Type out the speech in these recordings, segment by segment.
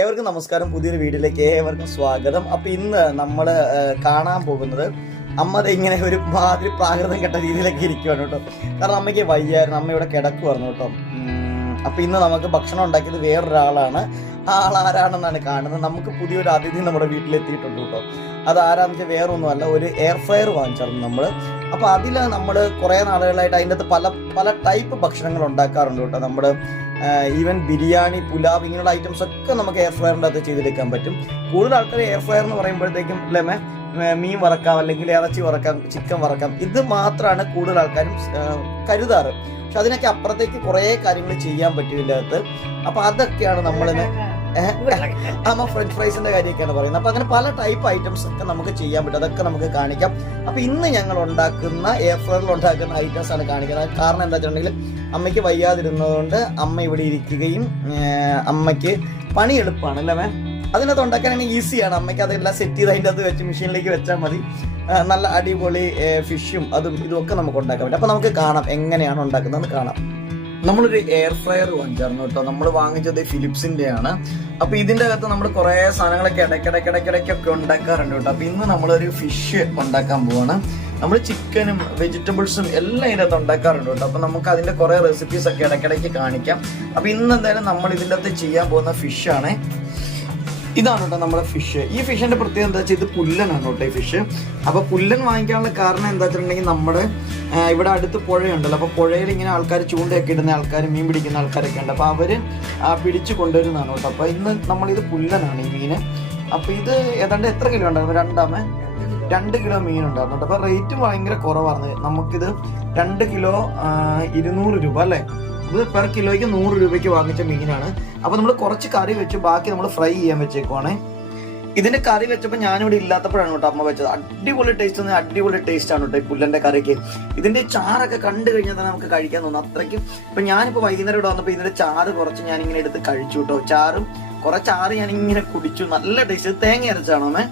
ഏവർക്കും നമസ്കാരം. പുതിയൊരു വീഡിയോയിലേക്ക് ഏവർക്കും സ്വാഗതം. അപ്പൊ ഇന്ന് നമ്മൾ കാണാൻ പോകുന്നത് അമ്മ ഇങ്ങനെ ഒരു മാതിരി പ്രാകൃതം കെട്ട രീതിയിലൊക്കെ ഇരിക്കുവാണ് കേട്ടോ. കാരണം അമ്മയ്ക്ക് വയ്യായിരുന്നു, അമ്മ ഇവിടെ കിടക്കുവായിരുന്നു കേട്ടോ. അപ്പൊ ഇന്ന് നമുക്ക് ഭക്ഷണം ഉണ്ടാക്കിയത് വേറൊരാളാണ്. ആളാരാണെന്നാണ് കാണുന്നത്. നമുക്ക് പുതിയൊരു അതിഥി നമ്മുടെ വീട്ടിലെത്തിയിട്ടുണ്ട് കേട്ടോ. അതാരാന്ന് വെച്ചാൽ വേറൊന്നുമല്ല, ഒരു എയർ ഫ്രയർ വാങ്ങിച്ചായിരുന്നു നമ്മൾ. അപ്പോൾ അതിൽ നമ്മൾ കുറേ നാളുകളായിട്ട് അതിൻ്റെ അകത്ത് പല ടൈപ്പ് ഭക്ഷണങ്ങൾ ഉണ്ടാക്കാറുണ്ട് കേട്ടോ. നമ്മൾ ഈവൻ ബിരിയാണി, പുലാവ്, ഇങ്ങനെയുള്ള ഐറ്റംസ് ഒക്കെ നമുക്ക് എയർ ഫ്രയറിൻ്റെ അകത്ത് ചെയ്തെടുക്കാൻ പറ്റും. കൂടുതൽ ആൾക്കാർ എയർ ഫ്രയർ എന്ന് പറയുമ്പോഴത്തേക്കും ലെമേ മീൻ വറക്കാം, അല്ലെങ്കിൽ ഇറച്ചി വറക്കാം, ചിക്കൻ വറക്കാം, ഇത് മാത്രമാണ് കൂടുതൽ ആൾക്കാരും കരുതാറ്. പക്ഷെ അതിനൊക്കെ അപ്പുറത്തേക്ക് കുറേ കാര്യങ്ങൾ ചെയ്യാൻ പറ്റും ഇതിനകത്ത്. അപ്പോൾ അതൊക്കെയാണ് നമ്മളിന്ന് ഫ്രഞ്ച് ഫ്രൈസിന്റെ കാര്യമൊക്കെയാണ് പറയുന്നത്. അപ്പൊ അങ്ങനെ പല ടൈപ്പ് ഐറ്റംസ് ഒക്കെ നമുക്ക് ചെയ്യാൻ പറ്റും, അതൊക്കെ നമുക്ക് കാണിക്കാം. അപ്പൊ ഇന്ന് ഞങ്ങൾ ഉണ്ടാക്കുന്ന എയർ ഫ്രയറിൽ ഉണ്ടാക്കുന്ന ഐറ്റംസ് ആണ് കാണിക്കുന്നത്. കാരണം എന്താ വെച്ചിട്ടുണ്ടെങ്കിൽ അമ്മയ്ക്ക് വയ്യാതിരുന്നതുകൊണ്ട് അമ്മ ഇവിടെ ഇരിക്കുകയും അമ്മയ്ക്ക് പണി എളുപ്പമാണ് അല്ലേ മാം. അതിനകത്ത് ഉണ്ടാക്കാനാണെങ്കിൽ ഈസിയാണ്. അമ്മയ്ക്ക് അതെല്ലാം സെറ്റ് ചെയ്ത് അതിൻ്റെ അത് വെച്ച് മെഷീനിലേക്ക് വെച്ചാൽ മതി. നല്ല അടിപൊളി ഫിഷും അതും ഇതുമൊക്കെ നമുക്ക് ഉണ്ടാക്കാൻ പറ്റും. അപ്പൊ നമുക്ക് കാണാം എങ്ങനെയാണ് ഉണ്ടാക്കുന്നത് കാണാം. നമ്മളൊരു എയർ ഫ്രയർ വാങ്ങിച്ചായിരുന്നു കേട്ടോ. നമ്മൾ വാങ്ങിച്ചത് ഫിലിപ്സിന്റെ ആണ്. അപ്പൊ ഇതിന്റെ അകത്ത് നമ്മൾ കുറെ സാധനങ്ങളൊക്കെ ഇടയ്ക്കിടയ്ക്കൊക്കെ ഉണ്ടാക്കാറുണ്ട് കേട്ടോ. അപ്പൊ ഇന്ന് നമ്മളൊരു ഫിഷ് ഉണ്ടാക്കാൻ പോവാണ്. നമ്മൾ ചിക്കനും വെജിറ്റബിൾസും എല്ലാം ഇതിനകത്ത് ഉണ്ടാക്കാറുണ്ട് കേട്ടോ. അപ്പൊ നമുക്ക് അതിന്റെ കുറെ റെസിപ്പീസ് ഒക്കെ ഇടയ്ക്കിടയ്ക്ക് കാണിക്കാം. അപ്പൊ ഇന്ന് എന്തായാലും നമ്മൾ ഇതിൻ്റെ അകത്ത് ചെയ്യാൻ പോകുന്ന ഫിഷാണ്. ഇതാണ് കേട്ടോ നമ്മുടെ ഫിഷ്. ഈ ഫിഷിന്റെ പ്രത്യേകത എന്താ വെച്ചാൽ ഇത് പുല്ലനാണ് കേട്ടോ ഈ ഫിഷ്. അപ്പൊ പുല്ലൻ വാങ്ങിക്കാനുള്ള കാരണം എന്താ വെച്ചിട്ടുണ്ടെങ്കിൽ നമ്മുടെ ഇവിടെ അടുത്ത് പുഴയുണ്ടല്ലോ. അപ്പൊ പുഴയിൽ ഇങ്ങനെ ആൾക്കാർ ചൂണ്ടയൊക്കെ ഇടുന്ന ആൾക്കാർ, മീൻ പിടിക്കുന്ന ആൾക്കാരൊക്കെ ഉണ്ട്. അപ്പൊ അവര് പിടിച്ചു കൊണ്ടുവരുന്നതാണ് കേട്ടോ. അപ്പൊ ഇന്ന് നമ്മളിത് പുല്ലനാണ് ഈ മീന്. അപ്പൊ ഇത് ഏതാണ്ട് എത്ര കിലോ ഉണ്ടായിരുന്നു? 2 കിലോ മീൻ ഉണ്ടായിരുന്നു കേട്ടോ. അപ്പൊ റേറ്റ് ഭയങ്കര കുറവാണ്. നമുക്കിത് 2 കിലോ 200 രൂപ അല്ലേ. ഇത് പെർ കിലോയ്ക്ക് 100 രൂപയ്ക്ക് വാങ്ങിച്ച മീനാണ്. അപ്പൊ നമ്മൾ കുറച്ച് കറി വെച്ച് ബാക്കി നമ്മൾ ഫ്രൈ ചെയ്യാൻ വെച്ചേക്കുവാണ്. ഇതിന്റെ കറി വെച്ചപ്പോൾ ഞാനിവിടെ ഇല്ലാത്തപ്പോഴാണ് കേട്ടോ അമ്മ വെച്ചത്. അടിപൊളി ടേസ്റ്റ് ആണ് കേട്ടോ ഈ പുല്ലന്റെ കറിക്ക്. ഇതിന്റെ ചാറൊക്കെ കണ്ടു കഴിഞ്ഞാൽ തന്നെ നമുക്ക് കഴിക്കാൻ തോന്നും അത്രയ്ക്കും. ഇപ്പൊ ഞാനിപ്പോ വൈകുന്നേരം ഇവിടെ വന്നപ്പോൾ ഇതിന്റെ ചാറ് കുറച്ച് ഞാനിങ്ങനെ എടുത്ത് കഴിച്ചു കേട്ടോ. കുറച്ച് ചാറ് ഞാനിങ്ങനെ കുടിച്ചു. നല്ല ടേസ്റ്റ്. തേങ്ങ അരച്ചാണോ അമ്മേ?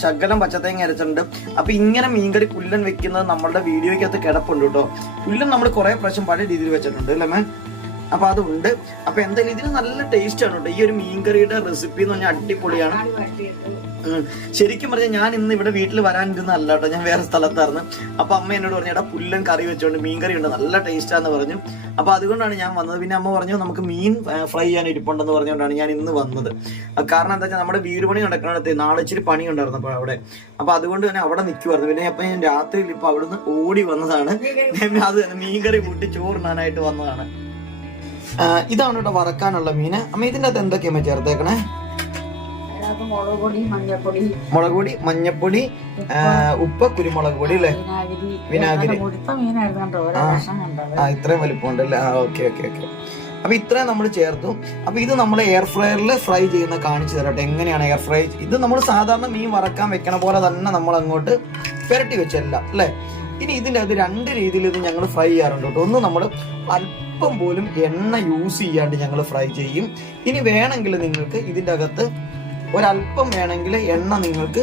ശകലം പച്ചത്തേങ്ങ അരച്ചിട്ടുണ്ട്. അപ്പൊ ഇങ്ങനെ മീൻകറി പുല്ലൻ വെക്കുന്നത് നമ്മളുടെ വീഡിയോയ്ക്കകത്ത് കിടപ്പുണ്ട് കേട്ടോ. പുല്ലൻ നമ്മൾ കുറെ പ്രാവശ്യം പല രീതിയിൽ വെച്ചിട്ടുണ്ട് അല്ലേ മാം. അപ്പൊ അതുണ്ട്. അപ്പൊ എന്തായാലും ഇതിന് നല്ല ടേസ്റ്റ് ആണ് കേട്ടോ. ഈ ഒരു മീൻകറിയുടെ റെസിപ്പി എന്ന് പറഞ്ഞാൽ അടിപൊളിയാണ്. ശരിക്കും പറഞ്ഞാൽ ഞാൻ ഇന്ന് ഇവിടെ വീട്ടിൽ വരാനിരുന്നല്ല കേട്ടോ, ഞാൻ വേറെ സ്ഥലത്തായിരുന്നു. അപ്പൊ അമ്മ എന്നോട് പറഞ്ഞു, എടാ പുല്ലൻ കറി വെച്ചോണ്ട് മീൻകറി ഉണ്ട്, നല്ല ടേസ്റ്റാന്ന് പറഞ്ഞു. അപ്പൊ അതുകൊണ്ടാണ് ഞാൻ വന്നത്. പിന്നെ അമ്മ പറഞ്ഞു നമുക്ക് മീൻ ഫ്രൈ ചെയ്യാൻ ഇരിപ്പുണ്ടെന്ന് പറഞ്ഞുകൊണ്ടാണ് ഞാൻ ഇന്ന് വന്നത്. കാരണം എന്താ വെച്ചാൽ നമ്മുടെ വീട് പണി നടക്കണത് നാളെ ഇച്ചിരി പണി ഉണ്ടായിരുന്നു അപ്പോൾ അവിടെ. അപ്പൊ അതുകൊണ്ട് തന്നെ അവിടെ നിൽക്കുമായിരുന്നു. പിന്നെ അപ്പൊ ഞാൻ രാത്രിയിൽ ഇപ്പൊ അവിടുന്ന് ഓടി വന്നതാണ്. അത് തന്നെ മീൻകറി കൂട്ടി ചോറിനാനായിട്ട് വന്നതാണ്. ഇതാണ് കേട്ടോ വറക്കാനുള്ള മീന്. അമ്മ ഇതിന്റെ അകത്ത് എന്തൊക്കെയാ ചേർത്തേക്കണേ? മുളക് പൊടി, മഞ്ഞപ്പൊടി, ഉപ്പ്, കുരുമുളക് പൊടി അല്ലേ, വിനാഗിരി. ഇത്രയും വലിപ്പമുണ്ട് അല്ലേ. ഓക്കെ. അപ്പൊ ഇത്രയും നമ്മൾ ചേർത്തു. അപ്പൊ ഇത് നമ്മൾ എയർ ഫ്രയറിൽ ഫ്രൈ ചെയ്യുന്ന കാണിച്ചു തരട്ടെ എങ്ങനെയാണ് എയർ ഫ്രൈ. ഇത് നമ്മൾ സാധാരണ മീൻ വറക്കാൻ വെക്കണ പോലെ തന്നെ നമ്മൾ അങ്ങോട്ട് പുരട്ടി വെച്ചല്ല അല്ലേ. ഇനി ഇതിൻ്റെ അത് 2 രീതിയിൽ ഇത് ഞങ്ങൾ ഫ്രൈ ചെയ്യാറുണ്ട് കേട്ടോ. ഒന്ന് നമ്മൾ അല്പം പോലും എണ്ണ യൂസ് ചെയ്യാണ്ട് ഞങ്ങൾ ഫ്രൈ ചെയ്യും. ഇനി വേണമെങ്കിൽ നിങ്ങൾക്ക് ഇതിൻ്റെ അകത്ത് ഒരല്പം വേണമെങ്കിൽ എണ്ണ നിങ്ങൾക്ക്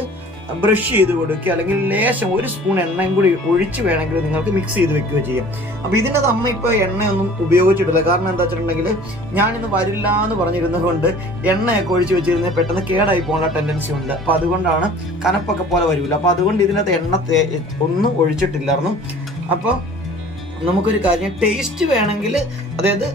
ബ്രഷ് ചെയ്ത് കൊടുക്കുക, അല്ലെങ്കിൽ ലേശം 1 സ്പൂൺ എണ്ണയും കൂടി ഒഴിച്ച് വേണമെങ്കിൽ നിങ്ങൾക്ക് മിക്സ് ചെയ്ത് വെക്കുകയോ ചെയ്യും. അപ്പൊ ഇതിനകത്ത് അമ്മ ഇപ്പൊ എണ്ണയൊന്നും ഉപയോഗിച്ചിട്ടില്ല. കാരണം എന്താ വെച്ചിട്ടുണ്ടെങ്കിൽ ഞാനിന്ന് വരില്ല എന്ന് പറഞ്ഞിരുന്നത് കൊണ്ട് എണ്ണയൊക്കെ ഒഴിച്ച് വെച്ചിരുന്നത് പെട്ടെന്ന് കേടായി പോകാനുള്ള ടെൻഡൻസി ഉണ്ട്. അപ്പൊ അതുകൊണ്ടാണ് കനപ്പൊക്കെ പോലെ വരില്ല. അപ്പൊ അതുകൊണ്ട് ഇതിനകത്ത് എണ്ണ ഒന്നും ഒഴിച്ചിട്ടില്ലായിരുന്നു. അപ്പൊ നമുക്കൊരു കാര്യം, ടേസ്റ്റ് വേണമെങ്കിൽ, അതായത്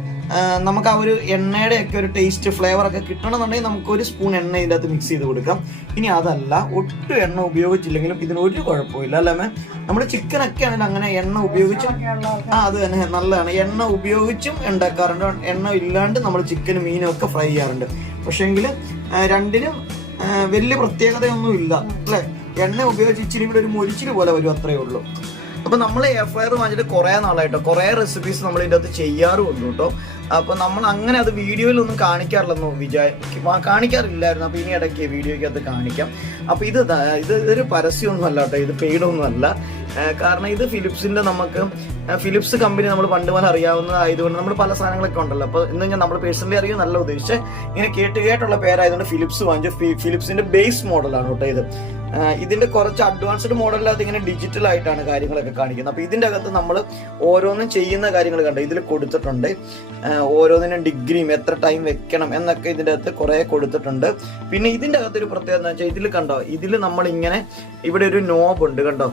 നമുക്ക് ആ ഒരു എണ്ണയുടെ ഒക്കെ ഒരു ടേസ്റ്റ് ഫ്ലേവർ ഒക്കെ കിട്ടണമെന്നുണ്ടെങ്കിൽ നമുക്ക് 1 സ്പൂൺ എണ്ണ ഇതിൻ്റെ അകത്ത് മിക്സ് ചെയ്ത് കൊടുക്കാം. ഇനി അതല്ല, ഒട്ടും എണ്ണ ഉപയോഗിച്ചില്ലെങ്കിലും ഇതിനൊരു കുഴപ്പമില്ല അല്ലേ മേ. നമ്മൾ ചിക്കനൊക്കെ ആണെങ്കിൽ അങ്ങനെ എണ്ണ ഉപയോഗിച്ചും അത് തന്നെ നല്ലതാണ്. എണ്ണ ഉപയോഗിച്ചും ഉണ്ടാക്കാറുണ്ട്, എണ്ണ ഇല്ലാണ്ട് നമ്മൾ ചിക്കനും മീനും ഒക്കെ ഫ്രൈ ചെയ്യാറുണ്ട്. പക്ഷേങ്കിൽ രണ്ടിനും വലിയ പ്രത്യേകതയൊന്നും ഇല്ല അല്ലേ. എണ്ണ ഉപയോഗിച്ച് ഇച്ചിരി കൂടെ ഒരു മൊരിച്ചിൽ പോലെ വരും, അത്രയേ ഉള്ളൂ. അപ്പൊ നമ്മൾ എയർ ഫ്രയർ വാങ്ങിച്ചിട്ട് കുറെ നാളായിട്ടോ, കുറെ റെസിപ്പീസ് നമ്മൾ ഇതിൻ്റെ അകത്ത് ചെയ്യാറുമുണ്ട് കേട്ടോ. അപ്പൊ നമ്മൾ അങ്ങനെ അത് വീഡിയോയിലൊന്നും കാണിക്കാറില്ലായിരുന്നു. അപ്പൊ ഇനി ഇടയ്ക്ക് വീഡിയോയ്ക്കകത്ത് കാണിക്കാം. അപ്പൊ ഇതൊരു പരസ്യമൊന്നും അല്ല കേട്ടോ, ഇത് പെയ്ഡൊന്നും അല്ല. കാരണം ഇത് ഫിലിപ്സ് കമ്പനി നമ്മൾ പണ്ട് പോലെ അറിയാവുന്നതായതുകൊണ്ട് നമ്മൾ പല സാധനങ്ങളൊക്കെ ഉണ്ടല്ലോ. അപ്പൊ ഇന്ന് ഞാൻ നമ്മൾ പേഴ്സണലി അറിയാൻ നല്ല ഉദ്ദേശിച്ച് ഇങ്ങനെ കേട്ടുള്ള പേരായതുകൊണ്ട് ഫിലിപ്സ് വാങ്ങിച്ചു. ഫിലിപ്സിന്റെ ബേസ് മോഡലാണ് കേട്ടോ ഇത്. ഇതിന്റെ കുറച്ച് അഡ്വാൻസ്ഡ് മോഡലിനകത്ത് ഇങ്ങനെ ഡിജിറ്റൽ ആയിട്ടാണ് കാര്യങ്ങളൊക്കെ കാണിക്കുന്നത്. അപ്പൊ ഇതിന്റെ അകത്ത് നമ്മൾ ഓരോന്നും ചെയ്യുന്ന കാര്യങ്ങൾ കണ്ടോ ഇതിൽ കൊടുത്തിട്ടുണ്ട്. ഓരോന്നിനും ഡിഗ്രിയും എത്ര ടൈം വെക്കണം എന്നൊക്കെ ഇതിന്റെ അകത്ത് കുറെ കൊടുത്തിട്ടുണ്ട്. പിന്നെ ഇതിന്റെ അകത്ത് ഒരു പ്രത്യേകത എന്ന് വെച്ചാൽ ഇതിൽ കണ്ടോ, ഇതിൽ നമ്മൾ ഇങ്ങനെ ഇവിടെ ഒരു നോബ് ഉണ്ട് കണ്ടോ,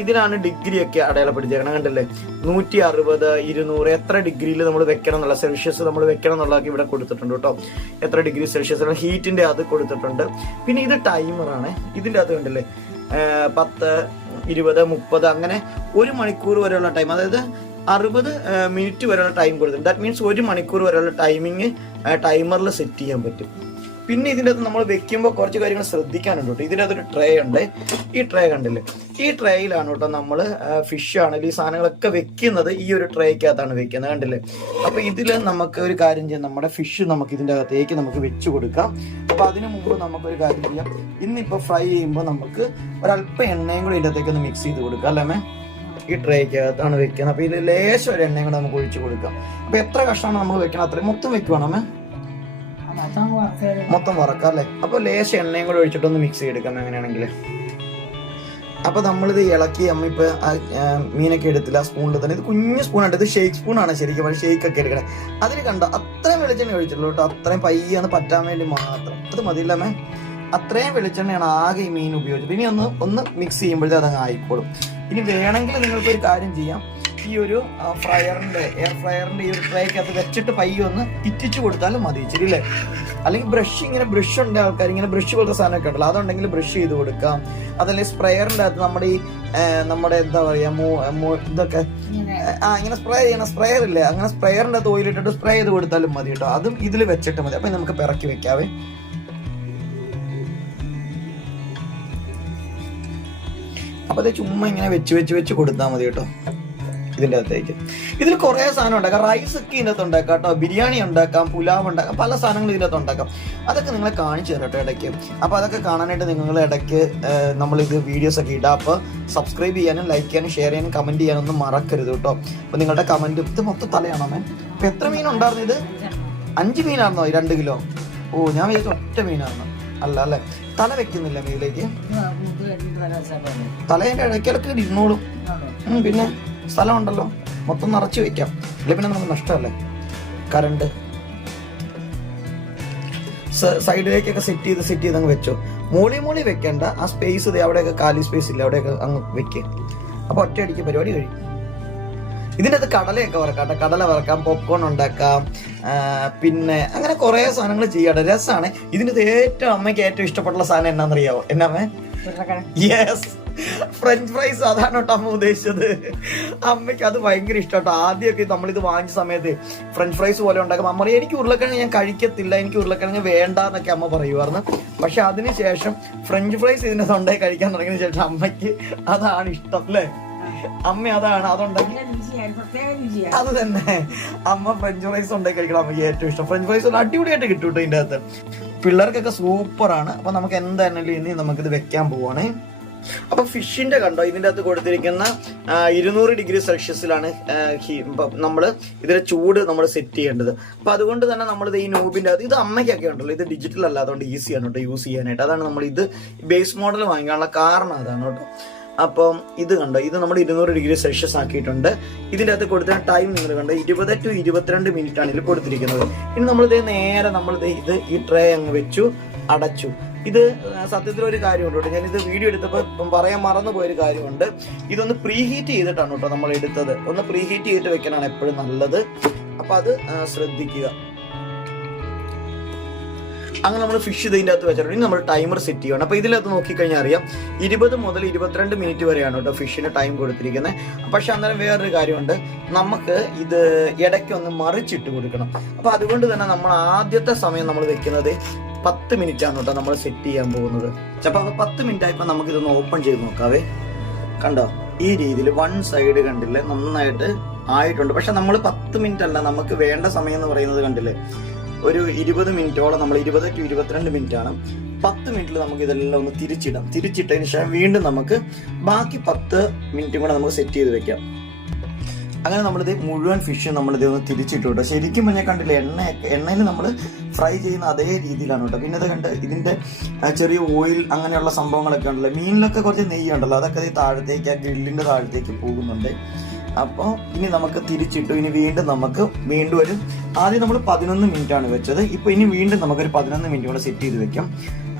ഇതിലാണ് ഡിഗ്രി ഒക്കെ അടയാളപ്പെടുത്തിയേക്കണം കണ്ടല്ലേ. 160, 200 എത്ര ഡിഗ്രിയിൽ നമ്മൾ വെക്കണം എന്നുള്ള സെൽഷ്യസ് നമ്മൾ വെക്കണം എന്നുള്ളതൊക്കെ ഇവിടെ കൊടുത്തിട്ടുണ്ട് കേട്ടോ. എത്ര ഡിഗ്രി സെൽഷ്യസ് ഹീറ്റിന്റെ അത് കൊടുത്തിട്ടുണ്ട്. പിന്നെ ഇത് ടൈമറാണ് ഇതിന്റെ അകത്ത് കണ്ടില്ലേ, 10, 20, 30 അങ്ങനെ 1 മണിക്കൂർ വരെയുള്ള ടൈം, അതായത് 60 മിനിറ്റ് വരെയുള്ള ടൈം കൊടുത്തിട്ടുണ്ട്. ദാറ്റ് മീൻസ് 1 മണിക്കൂർ വരെയുള്ള ടൈമിങ് ടൈമറിൽ സെറ്റ് ചെയ്യാൻ പറ്റും. പിന്നെ ഇതിൻ്റെ അകത്ത് നമ്മൾ വെക്കുമ്പോൾ കുറച്ച് കാര്യങ്ങൾ ശ്രദ്ധിക്കാനുണ്ട് കേട്ടോ. ഇതിൻ്റെ അകത്തൊരു ട്രേ ഉണ്ട്. ഈ ട്രേ കണ്ടില്ലേ, ഈ ട്രേയിലാണ് കേട്ടോ നമ്മൾ ഫിഷ് ആണെങ്കിൽ ഈ സാധനങ്ങളൊക്കെ വെക്കുന്നത് ഈ ഒരു ട്രേക്കകത്താണ് വെക്കുന്നത് കണ്ടില്ലേ. അപ്പോൾ ഇതിൽ നമുക്ക് ഒരു കാര്യം ചെയ്യാം, നമ്മുടെ ഫിഷ് നമുക്ക് ഇതിൻ്റെ അകത്തേക്ക് നമുക്ക് വെച്ച് കൊടുക്കാം. അപ്പോൾ അതിനു മുമ്പ് നമുക്കൊരു കാര്യം ചെയ്യാം, ഇന്നിപ്പോൾ ഫ്രൈ ചെയ്യുമ്പോൾ നമുക്ക് ഒരല്പം എണ്ണയും കൂടി ഇതിൻ്റെ അകത്തേക്ക് ഒന്ന് മിക്സ് ചെയ്ത് കൊടുക്കാം അല്ലേ. ഈ ട്രേക്കകത്താണ് വെക്കുന്നത്. അപ്പോൾ ഇതിൽ ലേശം ഒരു എണ്ണയും കൂടെ നമുക്ക് ഒഴിച്ച് കൊടുക്കാം. അപ്പോൾ എത്ര കഷ്ണമാണ് നമ്മൾ വെക്കണം അത്രയും മൊത്തം വെക്കുവാണോ മൊത്തം വറക്കാം അല്ലേ. അപ്പോൾ ലേശം എണ്ണയും കൂടെ ഒഴിച്ചിട്ടൊന്ന് മിക്സ് ചെയ്തെടുക്കാം എങ്ങനെയാണെങ്കിൽ. അപ്പോൾ നമ്മളിത് ഇളക്കി അമ്മ ഇപ്പോൾ മീനൊക്കെ എടുത്തില്ല സ്പൂണിൽ തന്നെ. ഇത് കുഞ്ഞു സ്പൂണാണ്, ഇത് ഷേക്ക് സ്പൂണാണ് ശരിക്കും. പക്ഷേ ഷേക്കൊക്കെ എടുക്കണേ അതിൽ കണ്ടോ അത്രയും വെളിച്ചെണ്ണ ഒഴിച്ചിട്ടുള്ളൂ കേട്ടോ. അത്രയും പയ്യാന്ന് പറ്റാൻ വേണ്ടി മാത്രം. അത് മതിയില്ലമ്മേ, അത്രയും വെളിച്ചെണ്ണയാണ് ആകെ ഈ മീൻ ഉപയോഗിച്ചത്. ഇനി ഒന്ന് മിക്സ് ചെയ്യുമ്പോഴത്തേ അതങ്ങ് ആയിക്കോളും. ഇനി വേണമെങ്കിൽ നിങ്ങൾക്കൊരു കാര്യം ചെയ്യാം, ഈ ഒരു എയർ ഫ്രയറിന്റെ ഈ ഒരു ട്രേക്കകത്ത് വെച്ചിട്ട് പയ്യെ ഒന്ന് ഇറ്റിച്ചു കൊടുത്താലും മതി ശരിയല്ലേ. അല്ലെങ്കിൽ ഇങ്ങനെ ബ്രഷ് ഉണ്ട് ആൾക്കാർ ഇങ്ങനെ ബ്രഷ് പോലത്തെ സാധനമൊക്കെ ഉണ്ടല്ലോ, അതുണ്ടെങ്കിൽ ബ്രഷ് ചെയ്ത് കൊടുക്കാം. അതല്ലെങ്കിൽ സ്പ്രെയറിന്റെ അകത്ത് നമ്മുടെ എന്താ പറയാ ഇതൊക്കെ ഇങ്ങനെ സ്പ്രേ ചെയ്യണം, സ്പ്രെയർ ഇല്ലേ, അങ്ങനെ സ്പ്രെയറിന്റെ അകത്ത് ഓയിലിട്ടിട്ട് സ്പ്രേ ചെയ്ത് കൊടുത്താലും മതി കേട്ടോ. അതും ഇതിൽ വെച്ചിട്ട് മതി. അപ്പൊ നമുക്ക് പിറക്കി വെക്കാവേ. അപ്പൊ അത് ചുമ്മാ ഇങ്ങനെ വെച്ച് കൊടുത്താൽ മതി കേട്ടോ ഇതിൻ്റെ അകത്തേക്ക്. ഇതിൽ കുറേ സാധനം ഉണ്ടാക്കാം, റൈസ് ഒക്കെ ഇതിൻ്റെ അകത്ത് ഉണ്ടാക്കാം കേട്ടോ, ബിരിയാണി ഉണ്ടാക്കാം, പുലാവ് ഉണ്ടാക്കാം, പല സാധനങ്ങളും ഇതിൻ്റെ അകത്ത് ഉണ്ടാക്കാം. അതൊക്കെ നിങ്ങളെ കാണിച്ചു തരാം കേട്ടോ ഇടയ്ക്ക്. അപ്പോൾ അതൊക്കെ കാണാനായിട്ട് നിങ്ങൾ ഇടയ്ക്ക് നമ്മളിത് വീഡിയോസ് ഒക്കെ ഇടാം. അപ്പോൾ സബ്സ്ക്രൈബ് ചെയ്യാനും ലൈക്ക് ചെയ്യാനും ഷെയർ ചെയ്യാനും കമൻറ്റ് ചെയ്യാനൊന്നും മറക്കരുത് കേട്ടോ. അപ്പോൾ നിങ്ങളുടെ കമൻറ്റ് ഇത് മൊത്തം തലയാണോ മേ. അപ്പോൾ എത്ര മീൻ ഉണ്ടായിരുന്നു ഇത്? 5 മീനായിരുന്നോ 2 കിലോ? ഓ ഞാൻ വിചാരിച്ചു ഒറ്റ മീനായിരുന്നു. അല്ല അല്ലേ, തല വെക്കുന്നില്ല മീനിലേക്ക്. തലേൻ്റെ ഇടയ്ക്കിടയ്ക്ക് ഇരുന്നോളും. പിന്നെ സ്ഥലം ഉണ്ടല്ലോ, മൊത്തം നിറച്ച് വെക്കാം. ഇല്ല പിന്നെ നമുക്ക് നഷ്ടമല്ലേ. കറണ്ട് സൈഡിലേക്കൊക്കെ സെറ്റ് ചെയ്ത് അങ്ങ് വെച്ചോ. മൂളി വെക്കേണ്ട. ആ സ്പേസ് അവിടെയൊക്കെ കാലി സ്പേസ് ഇല്ല, അവിടെയൊക്കെ അങ്ങ് വെക്കുക. അപ്പൊ ഒറ്റയടിക്ക് പരിപാടി കഴിയും. ഇതിൻ്റെ അകത്ത് കടലയൊക്കെ വറക്കാം, കടല വറക്കാം, പോപ്കോൺ ഉണ്ടാക്കാം, പിന്നെ അങ്ങനെ കുറേ സാധനങ്ങൾ ചെയ്യാം. രസമാണ്. ഇതിൻ്റെ ഏറ്റവും അമ്മയ്ക്ക് ഏറ്റവും ഇഷ്ടപ്പെട്ടുള്ള സാധനം എന്നാന്നറിയാവോ? എന്നാമേ? Yes, French fries. അതാണ് കേട്ടോ അമ്മ ഉദ്ദേശിച്ചത്. അമ്മയ്ക്ക് അത് ഭയങ്കര ഇഷ്ടമാട്ടോ. ആദ്യമൊക്കെ നമ്മളിത് വാങ്ങിച്ച സമയത്ത് ഫ്രഞ്ച് ഫ്രൈസ് പോലെ ഉണ്ടാക്കും. അമ്മ പറയും എനിക്ക് ഉരുളക്കിഴങ്ങ് ഞാൻ കഴിക്കത്തില്ല, എനിക്ക് ഉരുളക്കിഴങ്ങ് വേണ്ട എന്നൊക്കെ അമ്മ പറയുമായിരുന്നു. പക്ഷെ അതിനുശേഷം ഫ്രഞ്ച് ഫ്രൈസ് ഇതിൻ്റെ തൊണ്ടായി കഴിക്കാൻ തുടങ്ങിയതിന് ശേഷം അമ്മയ്ക്ക് അതാണ് ഇഷ്ടം അല്ലേ. അമ്മ അതുണ്ടാക്കി അത് തന്നെ. അമ്മ ഫ്രഞ്ച് ഫ്രൈസ് ഉണ്ടാക്കി കഴിക്കണം അമ്മയ്ക്ക് ഏറ്റവും ഇഷ്ടം. ഫ്രഞ്ച് ഫ്രൈസ് അടിപൊളിയായിട്ട് കിട്ടും കേട്ടോ ഇതിൻ്റെ അകത്ത്. പിള്ളേർക്കൊക്കെ സൂപ്പറാണ്. അപ്പൊ നമുക്ക് എന്തായാലും ഇനി നമുക്കിത് വെക്കാൻ പോവാണേ. അപ്പൊ ഫിഷിന്റെ കണ്ടോ ഇതിൻ്റെ അകത്ത് കൊടുത്തിരിക്കുന്ന 200 ഡിഗ്രി സെൽഷ്യസിലാണ് നമ്മൾ ഇതിന്റെ ചൂട് നമ്മൾ സെറ്റ് ചെയ്യേണ്ടത്. അപ്പൊ അതുകൊണ്ട് തന്നെ നമ്മളിത് ഈ നോബിന്റെ അകത്ത് ഇത് അമ്മയ്ക്കൊക്കെ ഉണ്ടല്ലോ, ഇത് ഡിജിറ്റൽ അല്ല, അതുകൊണ്ട് ഈസിയാണ് കേട്ടോ യൂസ് ചെയ്യാനായിട്ട്. അതാണ് നമ്മൾ ഇത് ബേസ് മോഡൽ വാങ്ങിക്കാനുള്ള കാരണം അതാണ് കേട്ടോ. അപ്പം ഇത് കണ്ടോ, ഇത് നമ്മൾ 200 ഡിഗ്രി സെൽഷ്യസ് ആക്കിയിട്ടുണ്ട്. ഇതിൻ്റെ അകത്ത് കൊടുത്ത ടൈം നിങ്ങൾ കണ്ടോ 20 to 22 മിനിറ്റ് ആണ് ഇതിൽ കൊടുത്തിരിക്കുന്നത്. ഇനി നമ്മളിത് നേരെ ഈ ട്രേ അങ്ങ് വെച്ചു, അടച്ചു. ഇത് സത്യത്തിൽ ഒരു കാര്യമുണ്ട് കേട്ടോ, ഞാനിത് വീഡിയോ എടുത്തപ്പോൾ പറയാൻ മറന്നു പോയൊരു കാര്യമുണ്ട്. ഇതൊന്ന് പ്രീഹീറ്റ് ചെയ്തിട്ടാണ് കേട്ടോ നമ്മൾ എടുത്തത്. ഒന്ന് പ്രീഹീറ്റ് ചെയ്തിട്ട് വെക്കാനാണ് എപ്പോഴും നല്ലത്. അപ്പൊ അത് ശ്രദ്ധിക്കുക. അങ്ങനെ നമ്മൾ ഫിഷ് ഇതിൻ്റെ അകത്ത് വെച്ചിട്ടുണ്ട്. ഇനി നമ്മൾ ടൈമർ സെറ്റ് ചെയ്യണം. അപ്പോൾ ഇതിനകത്ത് നോക്കിക്കഴിഞ്ഞാൽ അറിയാം 20 മുതൽ 22 മിനിറ്റ് വരെയാണ് കേട്ടോ ഫിഷിന് ടൈം കൊടുത്തിരിക്കുന്നത്. പക്ഷെ അന്നേരം വേറൊരു കാര്യമുണ്ട്, നമുക്ക് ഇത് ഇടയ്ക്കൊന്ന് മറിച്ചിട്ട് കൊടുക്കണം. അപ്പോൾ അതുകൊണ്ട് തന്നെ നമ്മൾ ആദ്യത്തെ സമയം നമ്മൾ വെക്കുന്നത് 10 മിനിറ്റ് ആണ് കേട്ടോ നമ്മൾ സെറ്റ് ചെയ്യാൻ പോകുന്നത്. അപ്പോൾ 10 മിനിറ്റ് ആയപ്പോൾ നമുക്കിതൊന്ന് ഓപ്പൺ ചെയ്ത് നോക്കാവേ. കണ്ടോ ഈ രീതിയിൽ വൺ സൈഡ് കണ്ടില്ലേ നന്നായിട്ട് ആയിട്ടുണ്ട്. പക്ഷെ നമ്മൾ 10 മിനിറ്റ് അല്ല, നമുക്ക് വേണ്ട സമയം എന്ന് പറയുന്നത് കണ്ടില്ലേ ഒരു 20 മിനിറ്റോളം. നമ്മൾ 20 to 22 മിനിറ്റ് ആണ്. 10 മിനിറ്റിൽ നമുക്ക് ഇതെല്ലാം ഒന്ന് തിരിച്ചിടാം. തിരിച്ചിട്ടതിന് ശേഷം വീണ്ടും നമുക്ക് ബാക്കി 10 മിനിറ്റും കൂടെ നമുക്ക് സെറ്റ് ചെയ്ത് വെക്കാം. അങ്ങനെ നമ്മളിത് മുഴുവൻ ഫിഷ് നമ്മളിത് ഒന്ന് തിരിച്ചിട്ടു കേട്ടോ. ശരിക്കും ഞാൻ കണ്ടില്ല, എണ്ണയിൽ നമ്മൾ ഫ്രൈ ചെയ്യുന്ന അതേ രീതിയിലാണ് കേട്ടോ. പിന്നെ ഇത് കണ്ട് ഇതിൻ്റെ ചെറിയ ഓയിൽ അങ്ങനെയുള്ള സംഭവങ്ങളൊക്കെ ഉണ്ടല്ലോ. മീനിലൊക്കെ കുറച്ച് നെയ്യ് ഉണ്ടല്ലോ, അതൊക്കെ താഴത്തേക്ക് ആ ഗ്രില്ലിൻ്റെ താഴത്തേക്ക് പോകുന്നുണ്ട്. അപ്പോൾ ഇനി നമുക്ക് തിരിച്ചിട്ടു. ഇനി വീണ്ടും ഒരു ആദ്യം നമ്മൾ 11 മിനിറ്റാണ് വെച്ചത്. ഇപ്പോൾ ഇനി വീണ്ടും നമുക്കൊരു 11 മിനിറ്റ് കൂടെ സെറ്റ് ചെയ്ത് വെക്കാം.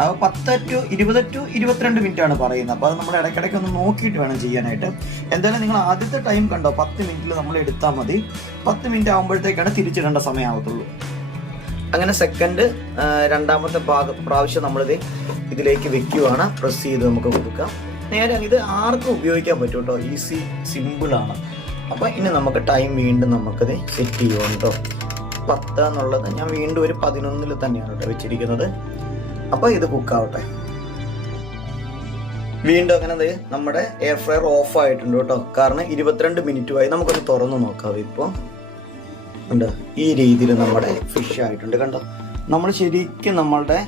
അപ്പോൾ 10 to 20 to 22 മിനിറ്റാണ് പറയുന്നത്. അപ്പോൾ അത് നമ്മൾ ഇടയ്ക്കിടയ്ക്ക് ഒന്ന് നോക്കിയിട്ട് വേണം ചെയ്യാനായിട്ട്. എന്തായാലും നിങ്ങൾ ആദ്യത്തെ ടൈം കണ്ടോ, 10 മിനിറ്റിൽ നമ്മൾ എടുത്താൽ മതി. 10 മിനിറ്റ് ആകുമ്പോഴത്തേക്കാണ് തിരിച്ചിടേണ്ട സമയമാവത്തുള്ളൂ. അങ്ങനെ രണ്ടാമത്തെ പ്രാവശ്യം നമ്മളിത് ഇതിലേക്ക് വെക്കുകയാണ്. പ്രസ് ചെയ്ത് നമുക്ക് കൊടുക്കാം. നേരെ ഇത് ആർക്കും ഉപയോഗിക്കാൻ പറ്റും കേട്ടോ. ഈസി, സിമ്പിളാണ്. അപ്പോൾ ഇനി നമുക്ക് ടൈം വീണ്ടും നമുക്കത് സെറ്റ് ചെയ്യുവാണ് കേട്ടോ. 10 എന്നുള്ളത് ഞാൻ വീണ്ടും ഒരു 11 തന്നെയാണ് കേട്ടോ വെച്ചിരിക്കുന്നത്. അപ്പോൾ ഇത് കുക്കാവട്ടെ. വീണ്ടും അങ്ങനെ നമ്മുടെ എയർ ഫ്രയർ ഓഫ് ആയിട്ടുണ്ട് കേട്ടോ. കാരണം 22 മിനിറ്റുമായി. നമുക്കൊന്ന് തുറന്നു നോക്കാം. ഇപ്പോൾ ഉണ്ട് ഈ രീതിയിൽ നമ്മുടെ ഫിഷ് ആയിട്ടുണ്ട് കണ്ടോ. നമ്മൾ ശരിക്കും നമ്മളുടെ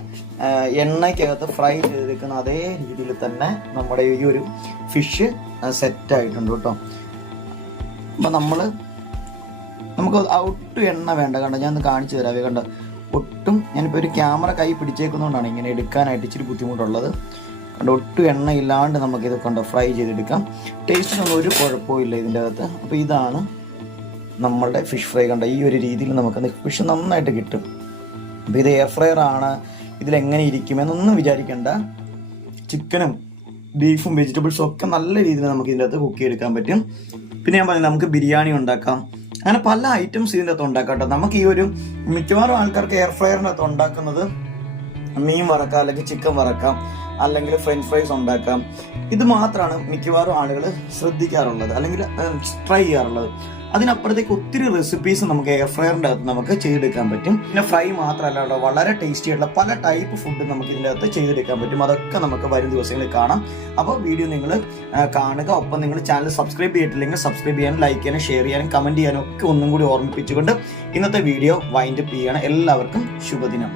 എണ്ണയ്ക്കകത്ത് ഫ്രൈ ചെയ്തെടുക്കുന്ന അതേ രീതിയിൽ തന്നെ നമ്മുടെ ഈ ഒരു ഫിഷ് സെറ്റായിട്ടുണ്ട് കേട്ടോ. അപ്പം നമുക്ക് ഒട്ടും എണ്ണ വേണ്ട കണ്ടോ. ഞാൻ ഒന്ന് കാണിച്ചു തരാവേ കണ്ടോ. ഒട്ടും ഞാനിപ്പോൾ ഒരു ക്യാമറ കൈ പിടിച്ചേക്കുന്നതുകൊണ്ടാണ് ഇങ്ങനെ എടുക്കാനായിട്ട് ഇച്ചിരി ബുദ്ധിമുട്ടുള്ളത് കണ്ടോ. ഒട്ടും എണ്ണ ഇല്ലാണ്ട് നമുക്കിത് കണ്ടോ ഫ്രൈ ചെയ്തെടുക്കാം. ടേസ്റ്റിനൊന്നും ഒരു കുഴപ്പമില്ല ഇതിൻ്റെ അകത്ത്. അപ്പോൾ ഇതാണ് നമ്മളുടെ ഫിഷ് ഫ്രൈ കണ്ടോ. ഈ ഒരു രീതിയിൽ നമുക്ക് ഫിഷ് നന്നായിട്ട് കിട്ടും. അപ്പോൾ ഇത് എയർ ഫ്രയർ ആണ്, ഇതിലെങ്ങനെ ഇരിക്കുമെന്നൊന്നും വിചാരിക്കേണ്ട. ചിക്കനും ബീഫും വെജിറ്റബിൾസും ഒക്കെ നല്ല രീതിയിൽ നമുക്ക് ഇതിൻ്റെ അകത്ത് കുക്ക് ചെയ്തെടുക്കാൻ പറ്റും. പിന്നെ ഞാൻ പറഞ്ഞത് നമുക്ക് ബിരിയാണി ഉണ്ടാക്കാം. അങ്ങനെ പല ഐറ്റംസ് ഇതിൻ്റെ അകത്ത് ഉണ്ടാക്കാം കേട്ടോ. നമുക്ക് ഈ ഒരു മിക്കവാറും ആൾക്കാർക്ക് എയർ ഫ്രയറിൻ്റെ അകത്ത് ഉണ്ടാക്കുന്നത് മീൻ വറക്കാം, അല്ലെങ്കിൽ ചിക്കൻ വറക്കാം, അല്ലെങ്കിൽ ഫ്രഞ്ച് ഫ്രൈസ് ഉണ്ടാക്കാം. ഇത് മാത്രമാണ് മിക്കവാറും ആളുകൾ ശ്രദ്ധിക്കാറുള്ളത് അല്ലെങ്കിൽ ട്രൈ ചെയ്യാറുള്ളത്. അതിനപ്പുറത്തേക്ക് ഒത്തിരി റെസിപ്പീസ് നമുക്ക് എയർ ഫ്രയറിൻ്റെ അകത്ത് നമുക്ക് ചെയ്തെടുക്കാൻ പറ്റും. പിന്നെ ഫ്രൈ മാത്രമല്ല കേട്ടോ, വളരെ ടേസ്റ്റി ആയിട്ടുള്ള പല ടൈപ്പ് ഫുഡ് നമുക്ക് ഇതിൻ്റെ അകത്ത് ചെയ്തെടുക്കാൻ പറ്റും. അതൊക്കെ നമുക്ക് വരും ദിവസങ്ങളിൽ കാണാം. അപ്പോൾ വീഡിയോ നിങ്ങൾ കാണുക. ഒപ്പം നിങ്ങൾ ചാനൽ സബ്സ്ക്രൈബ് ചെയ്തിട്ടില്ലെങ്കിൽ സബ്സ്ക്രൈബ് ചെയ്യാനും ലൈക്ക് ചെയ്യാനും ഷെയർ ചെയ്യാനും കമൻറ്റ് ചെയ്യാനും ഒക്കെ ഒന്നും കൂടി ഓർമ്മിപ്പിച്ചുകൊണ്ട് ഇന്നത്തെ വീഡിയോ വൈൻഡപ്പ് ചെയ്യുകയാണ്. എല്ലാവർക്കും ശുഭദിനം.